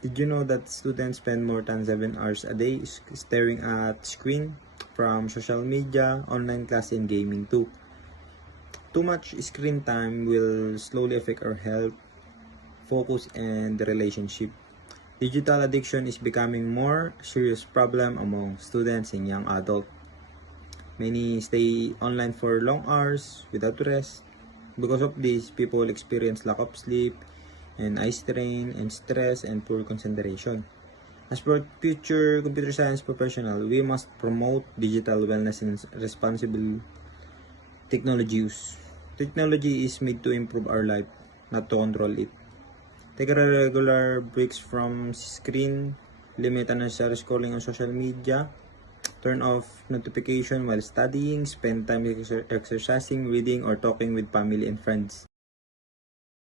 Did you know that students spend more than 7 hours a day staring at screen from social media, online class, and gaming too? Too much screen time will slowly affect our health, focus, and relationship. Digital addiction is becoming more serious problem among students and young adults. Many stay online for long hours without rest. Because of this, people experience lack of sleep and eye strain and stress and poor concentration. As for future computer science professional, we must promote digital wellness and responsible technology use. Technology is made to improve our life, not to control it. Take regular breaks from screen, limit unnecessary scrolling on social media, turn off notification while studying, spend time exercising, reading, or talking with family and friends.